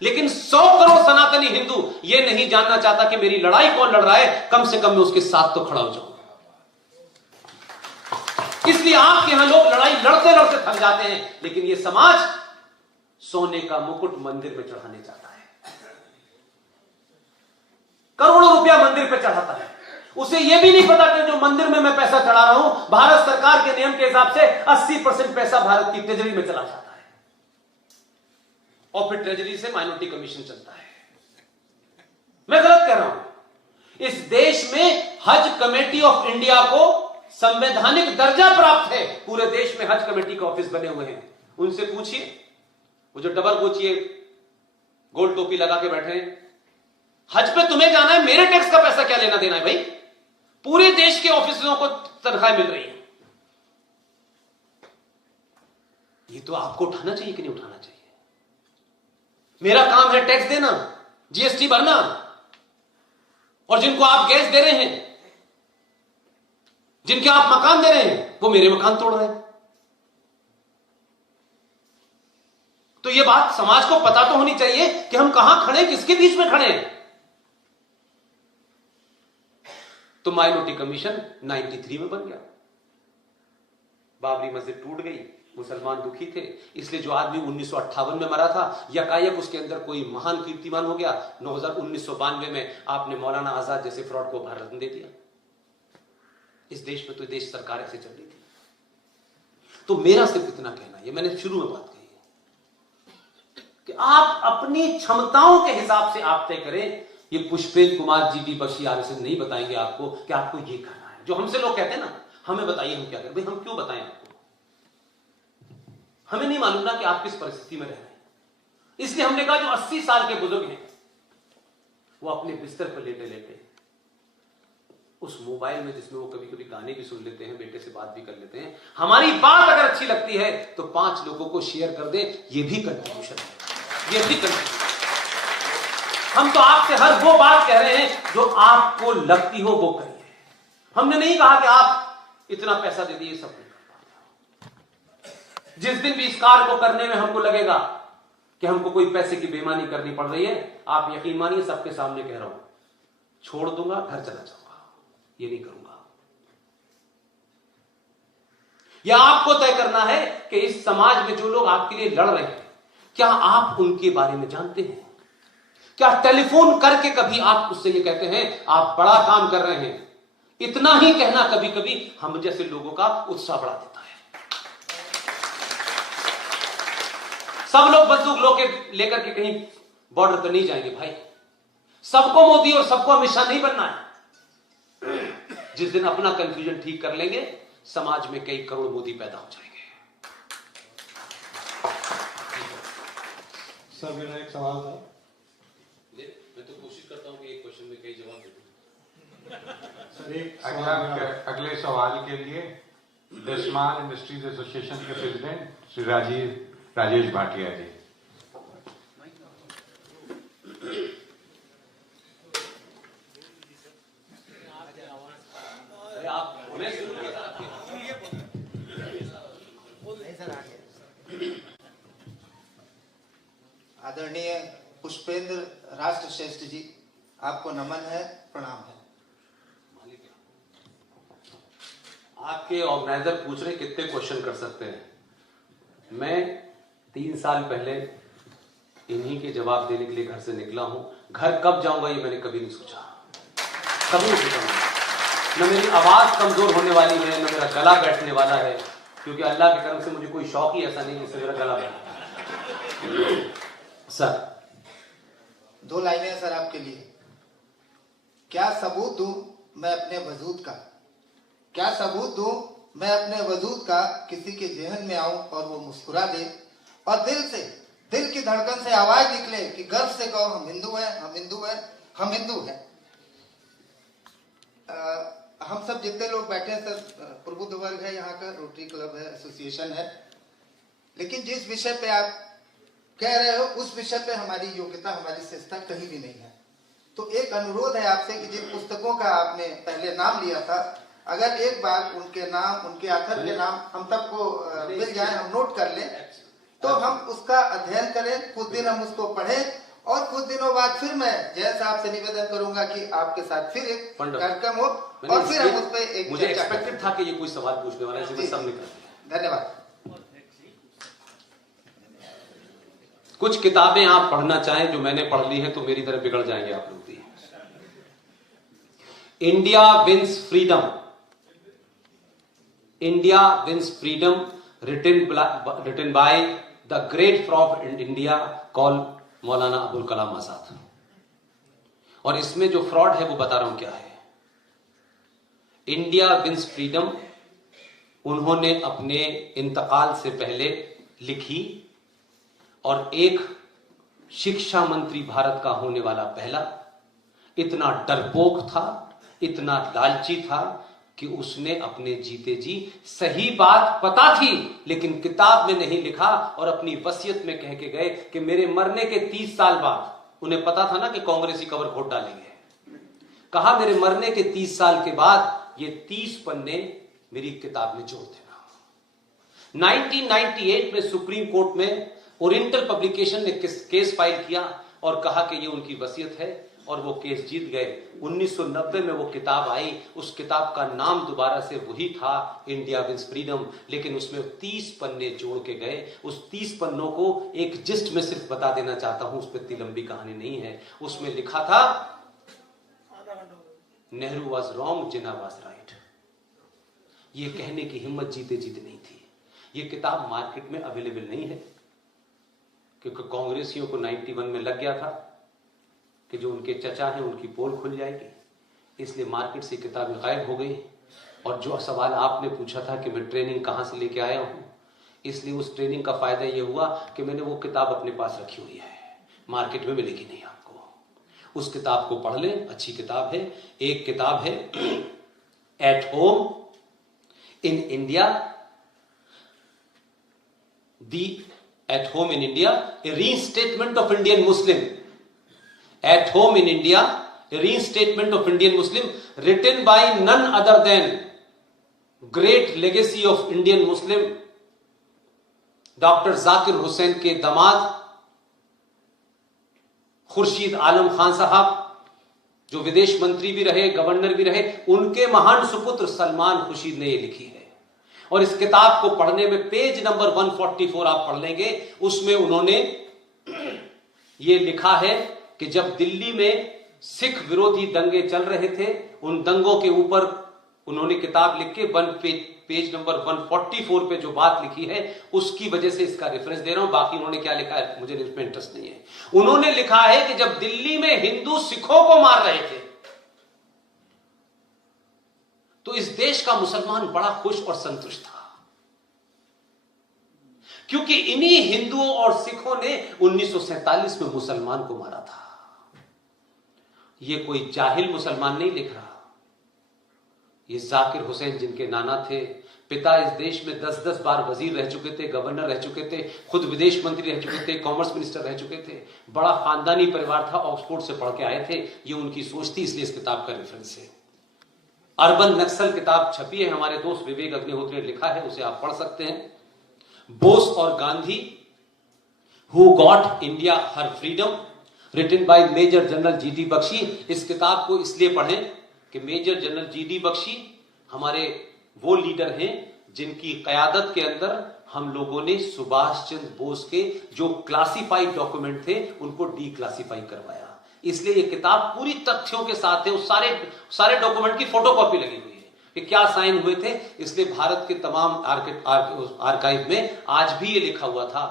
लेकिन 100 करोड़ सनातनी हिंदू ये नहीं जानना चाहता कि मेरी लड़ाई कौन लड़ रहा है, कम से कम मैं उसके साथ तो खड़ा हो जाऊं। इसलिए आपके यहां लोग लड़ाई लड़ते लड़ते थक जाते हैं, लेकिन ये समाज सोने का मुकुट मंदिर में चढ़ाने जाता है, करोड़ों रुपया मंदिर पे चढ़ाता है। उसे यह भी नहीं पता कि जो मंदिर में मैं पैसा चढ़ा रहा हूं, भारत सरकार के नियम के हिसाब से 80% पैसा भारत की ट्रेजरी में चला जाता है, और फिर ट्रेजरी से माइनॉरिटी कमीशन चलता है। मैं गलत कह रहा हूं? इस देश में हज कमेटी ऑफ इंडिया को संवैधानिक दर्जा प्राप्त है। पूरे देश में हज कमेटी के ऑफिस बने हुए हैं। उनसे पूछिए, वो जो डबल गोचिए गोल टोपी लगा के बैठे हैं, हज पे तुम्हें जाना है, मेरे टैक्स का पैसा क्या लेना देना है भाई? पूरे देश के ऑफिसरों को तनख्वाह मिल रही है। ये तो आपको उठाना चाहिए कि नहीं उठाना चाहिए? मेरा काम है टैक्स देना, जीएसटी भरना, और जिनको आप गैस दे रहे हैं, जिनके आप मकान दे रहे हैं, वो मेरे मकान तोड़ रहे हैं। तो ये बात समाज को पता तो होनी चाहिए कि हम कहां खड़े, किसके बीच में खड़े हैं। तो माइनॉरिटी कमीशन 93 में बन गया, बाबरी मस्जिद टूट गई, मुसलमान दुखी थे, इसलिए जो आदमी 1958 में मरा था, यकायक उसके अंदर कोई महान कीर्तिमान हो गया। 1992 में आपने मौलाना आजाद जैसे फ्रॉड को भारत रत्न दे दिया। इस देश में तो देश सरकार ऐसे चल रही थी। तो मेरा सिर्फ इतना कहना, ये मैंने शुरू में बात कही है कि आप अपनी क्षमताओं के हिसाब से आप तय करें। ये पुष्पेंद्र कुमार जी, डी बख्शी आरएसएस नहीं बताएंगे आपको कि आपको ये करना है। जो हमसे लोग कहते हैं ना, हमें बताइए हम क्या करें। भाई हम क्यों बताएं आपको? हमें नहीं मालूम ना कि आप किस परिस्थिति में रह रहे हैं। इसलिए हमने कहा जो 80 साल के बुजुर्ग हैं, वो अपने बिस्तर पर लेटे लेटे उस मोबाइल में, जिसमें वो कभी कभी गाने भी सुन लेते हैं, बेटे से बात भी कर लेते हैं, हमारी बात अगर अच्छी लगती है तो 5 लोगों को शेयर कर दे। ये भी कंट्रीब्यूशन है, ये भी कंट्रीब्यूशन। हम तो आपसे हर वो बात कह रहे हैं जो आपको लगती हो वो करिए। हमने नहीं कहा कि आप इतना पैसा दे दिए, सब नहीं कर पाते। जिस दिन भी इस कार्य को करने में हमको लगेगा कि हमको कोई पैसे की बेईमानी करनी पड़ रही है, आप यकीन मानिए, सबके सामने कह रहा हूं, छोड़ दूंगा, घर चला जाऊंगा, ये नहीं करूंगा। यह आपको तय करना है कि इस समाज में जो लोग आपके लिए लड़ रहे हैं, क्या आप उनके बारे में जानते हैं? क्या टेलीफोन करके कभी आप उससे ये कहते हैं आप बड़ा काम कर रहे हैं? इतना ही कहना कभी कभी हम जैसे लोगों का उत्साह बढ़ा देता है। सब लोग बंदूक लेकर के कहीं बॉर्डर पर नहीं जाएंगे भाई। सबको मोदी और सबको अमित शाह नहीं बनना है। जिस दिन अपना कंफ्यूजन ठीक कर लेंगे, समाज में कई करोड़ मोदी पैदा हो जाएंगे। सर मेरा एक सवाल था। मैं तो कोशिश करता हूं कि एक क्वेश्चन में कई जवाब दे दूं। सर एक अगले सवाल के लिए द स्मॉल इंडस्ट्रीज एसोसिएशन के प्रेसिडेंट श्री राजेश भाटिया जी। आदरणीय पुष्पेंद्र राष्ट्र श्रेष्ठ जी, आपको नमन है, प्रणाम है। आपके ऑर्गेनाइजर पूछ रहे कितने क्वेश्चन कर सकते हैं। मैं 3 साल पहले इन्हीं के जवाब देने के लिए घर से निकला हूं। घर कब जाऊंगा ये मैंने कभी नहीं सोचा, कभी नहीं सोचा। न मेरी आवाज कमजोर होने वाली है, न मेरा गला बैठने वाला है, क्योंकि अल्लाह की तरफ से मुझे कोई शौक ही ऐसा नहीं जिससे मेरा गला बैठे। सर 2 लाइनें हैं सर आपके लिए। क्या सबूत दूं मैं अपने वजूद का, क्या सबूत दूं मैं अपने वजूद का, किसी के जहन में आऊं और वो मुस्कुरा दे, और दिल की धड़कन से आवाज निकले कि गर्व से कहो हम हिंदू हैं, हम हिंदू हैं, हम हिंदू हैं। हम सब जितने लोग बैठे हैं सर, प्रबुद्ध वर्ग है, यहाँ का रोटरी क्लब है, एसोसिएशन है, लेकिन जिस विषय पे आप कह रहे हो उस विषय पे हमारी योग्यता, हमारी श्रेष्ठता कहीं भी नहीं है। तो एक अनुरोध है आपसे कि जिन पुस्तकों का आपने पहले नाम लिया था, अगर एक बार उनके नाम, उनके ऑथर के नाम हम सबको मिल जाए, हम नोट कर लें, तो हम उसका अध्ययन करें, कुछ दिन हम उसको पढ़ें दिनों बाद फिर मैं जय साहब से निवेदन करूंगा कि आपके साथ फिर एक कार्यक्रम हो और फिर हम उस पर एक मुझे एक्सपेक्टेड था कि ये कोई सवाल पूछने वाला है, इसलिए सब निकल गया। धन्यवाद। कुछ किताबें आप पढ़ना चाहें जो मैंने पढ़ ली है तो मेरी तरह बिगड़ जाएंगे आप लोग भी। India wins freedom, India wins freedom, written by the great prophet in India called Maulana Abul Kalam Azad. और इसमें जो फ्रॉड है वो बता रहा हूं क्या है। इंडिया विंस फ्रीडम उन्होंने अपने इंतकाल से पहले लिखी और एक शिक्षा मंत्री भारत का होने वाला पहला इतना डरपोक था, इतना लालची था कि उसने अपने जीते जी सही बात पता थी लेकिन किताब में नहीं लिखा और अपनी वसीयत में कह के गए कि मेरे मरने के 30 साल बाद, उन्हें पता था ना कि कांग्रेसी कवर खोट डालेंगे, कहा मेरे मरने के 30 साल के बाद ये 30 पन्ने मेरी किताब में जोड़ देना। 1998 में सुप्रीम कोर्ट में ओरिएंटल पब्लिकेशन ने केस फाइल किया और कहा कि ये उनकी वसीयत है और वो केस जीत गए। 1990 में वो किताब आई, उस किताब का नाम दोबारा से वही था, इंडिया विंस फ्रीडम, लेकिन उसमें 30 पन्ने जोड़ के गए। उस 30 पन्नों को एक जिस्ट में सिर्फ बता देना चाहता हूं, उस पर इतनी लंबी कहानी नहीं है। उसमें लिखा था Nehru was wrong, Jinnah was right. ये कहने की हिम्मत जीते जीते नहीं थी। ये किताब मार्केट में अवेलेबल नहीं है क्योंकि कांग्रेसियों को 91 में लग गया था कि जो उनके चचा हैं उनकी पोल खुल जाएगी, इसलिए मार्केट से किताबें गायब हो गई। और जो सवाल आपने पूछा था कि मैं ट्रेनिंग कहां से लेके आया हूं, इसलिए उस ट्रेनिंग का फायदा यह हुआ कि मैंने वो किताब अपने पास रखी हुई है, मार्केट में मिलेगी नहीं आपको। उस किताब को पढ़ लें, अच्छी किताब है। एक किताब है at home in India, the at home in India, a reinstatement of Indian Muslim. At home in India, a reinstatement of Indian Muslim, written by none other than great legacy of Indian Muslim, doctor Zakir Hussain के दामाद खुर्शीद आलम खान साहब, जो विदेश मंत्री भी रहे, governor भी रहे, उनके महान सुपुत्र सलमान खुर्शीद ने यह लिखी है। और इस किताब को पढ़ने में पेज नंबर 144 आप पढ़ लेंगे, उसमें उन्होंने यह लिखा है कि जब दिल्ली में सिख विरोधी दंगे चल रहे थे, उन दंगों के ऊपर उन्होंने किताब लिख के पेज नंबर 144 पे जो बात लिखी है उसकी वजह से इसका रेफरेंस दे रहा हूं। बाकी उन्होंने क्या लिखा है मुझे इसमें इंटरेस्ट नहीं है। उन्होंने लिखा है कि जब दिल्ली में हिंदू सिखों को मार रहे थे तो इस देश का मुसलमान बड़ा खुश और संतुष्ट था, क्योंकि इन्हीं हिंदुओं और सिखों ने 1947 में मुसलमान को मारा था। ये कोई जाहिल मुसलमान नहीं लिख रहा, ये जाकिर हुसैन जिनके नाना थे, पिता इस देश में 10-10 बार वजीर रह चुके थे, गवर्नर रह चुके थे, खुद विदेश मंत्री रह चुके थे, कॉमर्स मिनिस्टर रह चुके थे, बड़ा खानदानी परिवार था, ऑक्सफोर्ड से पढ़ के आए थे। ये उनकी सोच थी, इसलिए इस किताब का रेफरेंस है। अर्बन नक्सल किताब छपी है, हमारे दोस्त विवेक अग्निहोत्री ने लिखा है, उसे आप पढ़ सकते हैं। बोस और Gandhi, who got India her freedom, written by major general GD Bakshi. इस किताब को इसलिए पढ़ें कि मेजर जनरल जीडी बख्शी हमारे वो लीडर हैं जिनकी कयादत के अंदर हम लोगों ने सुभाष चंद्र बोस के जो क्लासिफाइड डॉक्यूमेंट थे उनको डीक्लासिफाई करवाया। इसलिए ये किताब पूरी तथ्यों के साथ है, उस सारे डॉक्यूमेंट की फोटोकॉपी लगी हुई है कि क्या साइन हुए थे। इसलिए भारत के तमाम आर्काइव में आज भी ये लिखा हुआ था,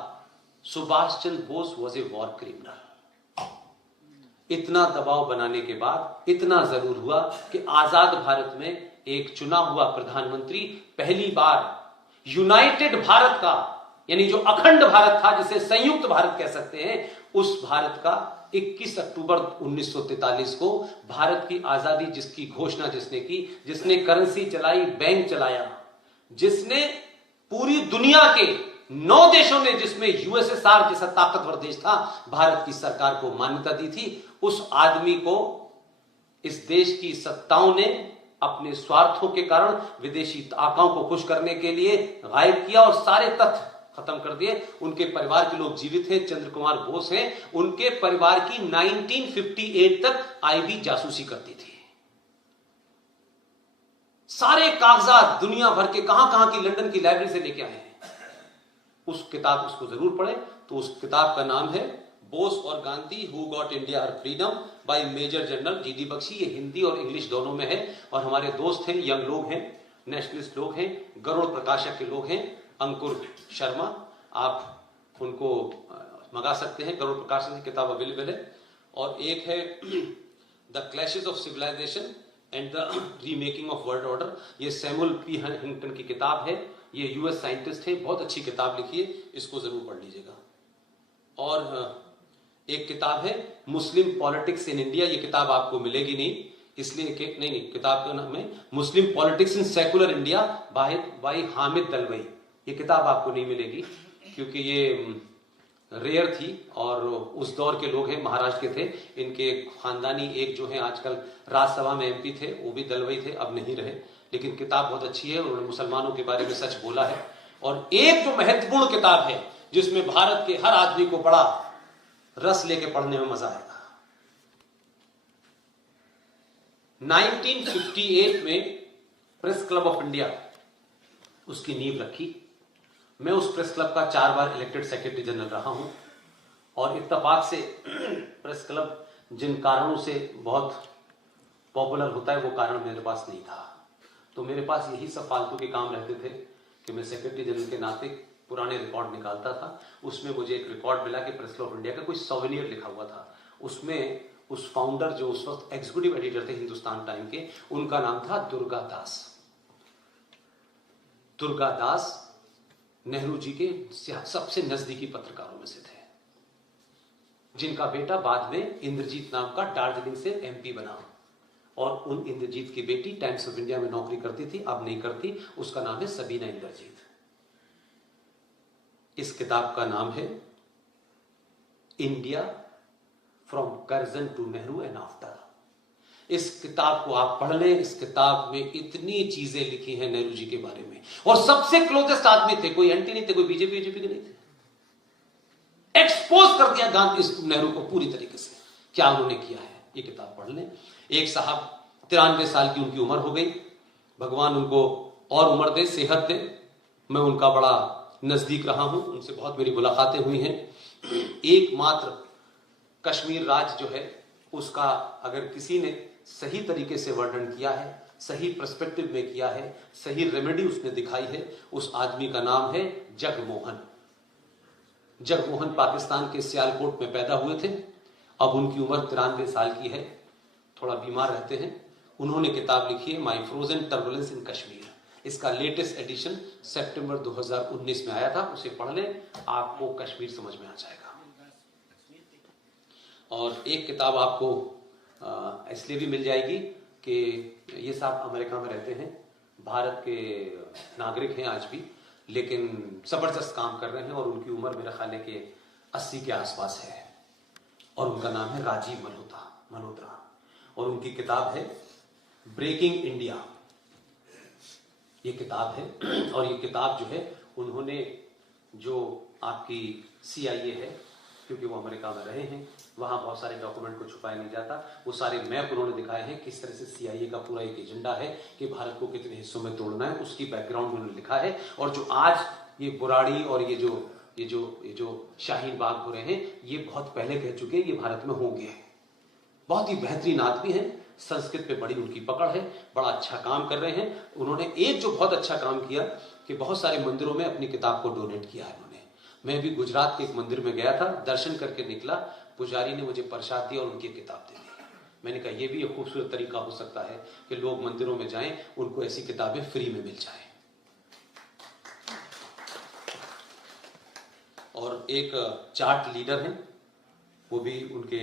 Subhash Chandra Bose was a war criminal. इतना दबाव बनाने के बाद इतना जरूर हुआ कि आजाद भारत में एक चुना हुआ प्रधानमंत्री पहली बार यूनाइटेड भारत का, यानी जो अखंड भारत था जिसे संयुक्त भारत कह सकते हैं, उस भारत का 21 अक्टूबर 1943 को भारत की आजादी जिसकी घोषणा जिसने की, जिसने करेंसी चलाई, बैंक चलाया, जिसने पूरी दुनिया के 9 देशों ने, जिसमें यूएसएसआर जैसा ताकतवर देश था, भारत की सरकार को मान्यता दी थी, उस आदमी को इस देश की सत्ताओं ने अपने स्वार्थों के कारण विदेशी आकाओं को खुश करने के लिए गायब किया और सारे तथ्य खत्म कर दिए। उनके परिवार के लोग जीवित हैं, चंद्र कुमार बोस हैं, उनके परिवार की 1958 तक आईबी जासूसी करती थी। सारे कागजात दुनिया भर के कहां की लंदन की लाइब्रेरी से लेके आए हैं। उस किताब उसको जरूर पढ़े। तो उस किताब का नाम है बोस और Gandhi who got India her freedom by major general GD Bakshi. ये हिंदी और इंग्लिश दोनों में है। और हमारे दोस्त हैं, यंग लोग हैं, नेशनलिस्ट लोग हैं, गरुड़ प्रकाशक के लोग हैं, अंकुर शर्मा, आप उनको मंगा सकते हैं। गरुड़ प्रकाशक की किताब अवेलेबल है। और एक है the clashes of civilisation and the remaking of world order. ये सैमुअल पी हंटिंगटन की किताब है। ये यूएस साइंटिस्ट है, बहुत अच्छी किताब लिखी है, इसको जरूर पढ़ लीजिएगा। और एक किताब है मुस्लिम पॉलिटिक्स इन इंडिया। ये किताब आपको मिलेगी नहीं, इसलिए कि नहीं, किताब का नाम है Muslim politics in secular India by Hamid Dalwai. ये किताब आपको नहीं मिलेगी क्योंकि ये रेयर थी और उस दौर के लोग हैं, महाराष्ट्र के थे। इनके खानदानी एक जो है आजकल राज्यसभा में एमपी थे, वो भी दलवई थे, अब नहीं रहे। लेकिन किताब बहुत अच्छी है, उन्होंने मुसलमानों के बारे में सच बोला है। और एक जो महत्वपूर्ण किताब है जिसमें भारत के हर आदमी को बड़ा रस लेके पढ़ने में मजा आएगा। 1958 में प्रेस क्लब ऑफ इंडिया उसकी नींव रखी। मैं उस प्रेस क्लब का 4 बार इलेक्टेड सेक्रेटरी जनरल रहा हूं। और इत्तेफाक से प्रेस क्लब जिन कारणों से बहुत पॉपुलर होता है वो कारण मेरे पास नहीं था। तो मेरे पास यही सब फालतू के काम रहते थे कि मैं सेक्रेटरी जनरल के नाते पुराने रिकॉर्ड निकालता था। उसमें मुझे एक रिकॉर्ड मिला कि प्रेस क्लब ऑफ इंडिया का कोई सोवेनियर लिखा हुआ था। उसमें उस फाउंडर जो उस वक्त एग्जीक्यूटिव एडिटर थे हिंदुस्तान टाइम के, उनका नाम था दुर्गा दास। दुर्गा दास नेहरू जी के सबसे नजदीकी पत्रकारों में से थे, जिनका बेटा बाद में इंद्रजीत नाम का दार्जिलिंग से एमपी बना। और उन इंद्रजीत की बेटी टाइम्स ऑफ इंडिया में नौकरी करती थी, अब नहीं करती। उसका नाम है सबीना इंद्रजीत। इस किताब का नाम है India from Curzon to Nehru and after. इस किताब को आप पढ़ लें। इस किताब में इतनी चीजें लिखी हैं नेहरू जी के बारे में। और सबसे क्लोजेस्ट आदमी थे, कोई एंटी नहीं थे, कोई बीजेपी के नहीं थे। एक्सपोज कर दिया गांधी नेहरू को पूरी तरीके से, क्या उन्होंने किया है। ये किताब पढ़ लें। एक साहब 93 साल की उनकी उम्र हो गई, भगवान उनको और उम्र दे, सेहत दे। मैं उनका बड़ा नजदीक रहा हूं, उनसे बहुत मेरी मुलाकातें हुई हैं। एकमात्र कश्मीर राज्य जो है उसका अगर किसी ने सही तरीके से वर्णन किया है, सही पर्सपेक्टिव में किया है, सही रेमेडी उसने दिखाई है, उस आदमी का नाम है जगमोहन। जगमोहन पाकिस्तान के सियालकोट में पैदा हुए थे। अब उनकी उम्र 93 साल की है, थोड़ा बीमार रहते हैं। उन्होंने किताब लिखी है माई फ्रोजन टर्बुलेंस इन कश्मीर। इसका लेटेस्ट एडिशन सितंबर 2019 में आया था, उसे पढ़ लें, आपको कश्मीर समझ में आ जाएगा। और एक किताब आपको इसलिए भी मिल जाएगी कि ये साहब अमेरिका में रहते हैं, भारत के नागरिक हैं आज भी, लेकिन जबरदस्त काम कर रहे हैं। और उनकी उम्र मेरा ख्याल है कि 80 के आसपास है। और उनका नाम है राजीव मल्होत्रा। और उनकी किताब है ब्रेकिंग इंडिया। ये किताब है। और ये किताब जो है उन्होंने जो आपकी CIA है, क्योंकि वो अमेरिका में रहे हैं, वहां बहुत सारे डॉक्यूमेंट को छुपाया नहीं जाता, वो सारे मैप उन्होंने दिखाए हैं किस तरह से CIA का पूरा एक एजेंडा है कि भारत को कितने हिस्सों में तोड़ना है, उसकी बैकग्राउंड उन्होंने लिखा है। और जो आज ये बुराड़ी और ये जो शाहीन बाग हो रहे हैं, ये बहुत पहले कह चुके हैं ये भारत में होंगे। बहुत ही बेहतरीन आदमी है, संस्कृत पे बड़ी उनकी पकड़ है, बड़ा अच्छा काम कर रहे हैं। उन्होंने एक जो बहुत अच्छा काम किया कि बहुत सारे मंदिरों में अपनी किताब को डोनेट किया है उन्होंने। मैं भी गुजरात के एक मंदिर में गया था, दर्शन करके निकला, पुजारी ने मुझे प्रसाद दिया और उनकी किताब दे दी। मैंने कहा ये भी एक खूबसूरत तरीका हो सकता है कि लोग मंदिरों में जाएं, उनको ऐसी किताबें फ्री में मिल जाए। और एक चार्ट लीडर हैं, वो भी उनके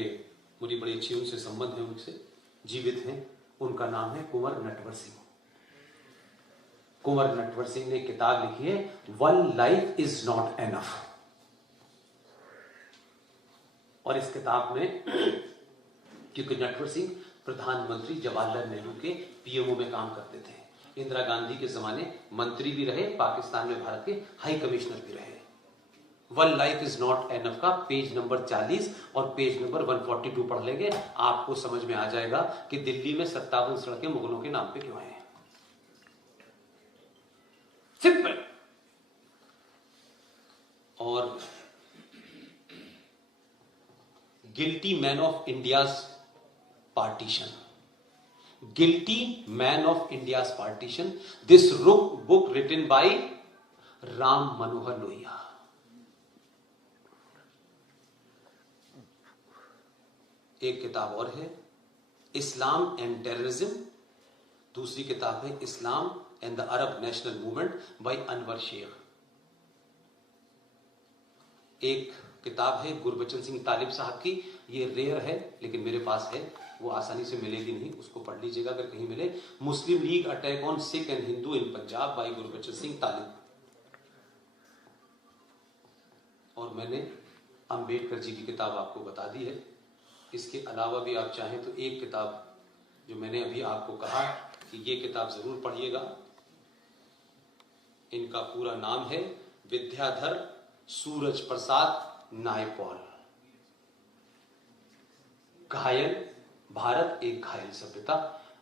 मुझे बड़ी अच्छी उनसे संबंध है, उनसे जीवित हैं। उनका नाम है कुंवर नटवर सिंह। कुंवर नटवर सिंह ने किताब लिखी है one life is not enough. और इस किताब में क्योंकि नटवर सिंह प्रधानमंत्री जवाहरलाल नेहरू के PMO में काम करते थे, इंदिरा गांधी के जमाने मंत्री भी रहे, पाकिस्तान में भारत के हाई कमिश्नर भी रहे। One life is not enough का पेज नंबर 40 और पेज नंबर 142 पढ़ लेंगे, आपको समझ में आ जाएगा कि दिल्ली में 57 सड़कें मुगलों के नाम पे क्यों हैं। सिंपल। और guilty man of India's partition, guilty man of India's partition, this book written by Ram Manohar Lohia. एक किताब और है इस्लाम एंड टेररिज्म, दूसरी किताब है Islam and the Arab national movement by Anwar Sheikh. एक किताब है गुरबचन सिंह तालिब साहब की, ये रेयर है लेकिन मेरे पास है, वो आसानी से मिलेगी नहीं, उसको पढ़ लीजिएगा अगर कहीं मिले। Muslim League attack on Sikh and Hindu in Punjab by Gurbachan Singh Talib. और मैंने अंबेडकर जी की किताब आपको बता दी है। इसके अलावा भी आप चाहें तो एक किताब जो मैंने अभी आपको कहा कि ये किताब जरूर पढ़िएगा, इनका पूरा नाम है विद्याधर सूरज प्रसाद नायपॉल, घायल भारत एक घायल सभ्यता।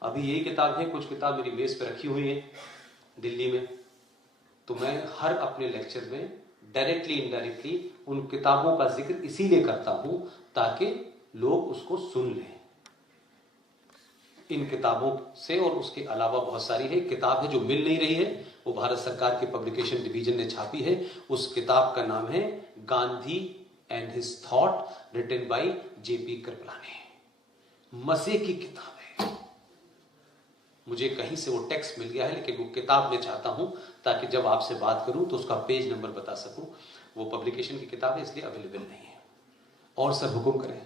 अभी यही किताब है, कुछ किताब मेरी मेज पे रखी हुई है दिल्ली में, तो मैं हर अपने लेक्चर में डायरेक्टली इनडायरेक्टली उन किताबों का जिक्र इसीलिए करता हूं ताकि लोग उसको सुन लें। इन किताबों से और उसके अलावा बहुत सारी है किताब है जो मिल नहीं रही है, वो भारत सरकार के पब्लिकेशन डिवीजन ने छापी है। उस किताब का नाम है Gandhi and his thought written by JP Kripalani. मजे की किताब है, मुझे कहीं से वो टेक्स्ट मिल गया है लेकिन वो किताब मैं चाहता हूं ताकि जब आपसे बात करूं तो उसका पेज नंबर बता सकूं। वो पब्लिकेशन की किताब है इसलिए अवेलेबल नहीं है। और सर हुक्म करें।